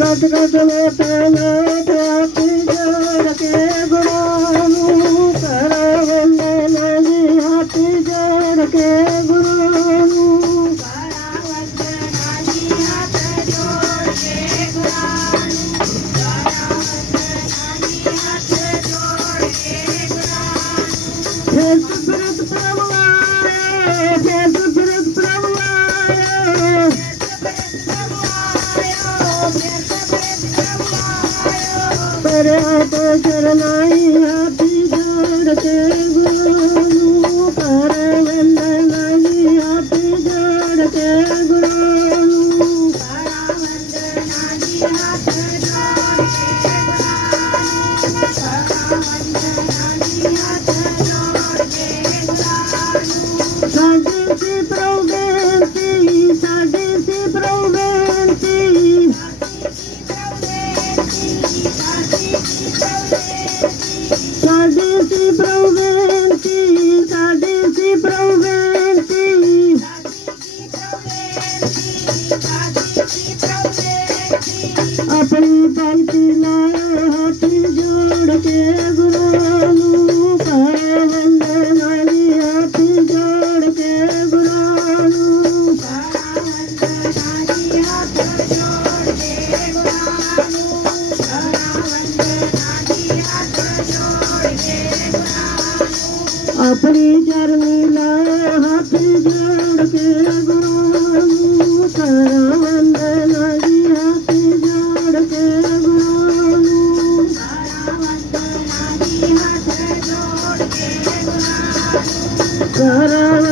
ਕੱਟ ਕੱਟ ਲੋਟ ਲੋਟ ਆਪੀ ਜੋੜ ਕੇ ਗੁਰੂ ਨੂੰ ਕਰ ਵੰਦੇ ਲਾਜੀ ਆਪੀ ਜੋੜ ਕੇ ਪਰੇ ਆਪ ਚਰਨਾਈ ਆਪੀ ਜੋੜ ਕੇ ਗੁਰੂ ਨੂੰ ਕਰ ਵੰਦੇ ਲਾਜੀ ਆਪੀ ਜੋੜ ਕੇ ਗੁਰੂ ਨੂੰ ਸਾਡੇ ਆਪਣੀ ਬੰਤੀ ਨਾਲ ਹੱਥ ਜੋੜ ਕੇ ਗੁਰਾਂ ਨੂੰ ਪਾਵਨ ਨਾਲ ਹੱਥ ਜੋੜ ਕੇ ਗੁਰਾਂ ਨੂੰ ਪਾਵਨ ਨਾਲ ਹੱਥ ਜੋੜ ਕੇ ਗੁਰਾਂ ਨੂੰ ਆਪਣੀ ਚਰਨ da da da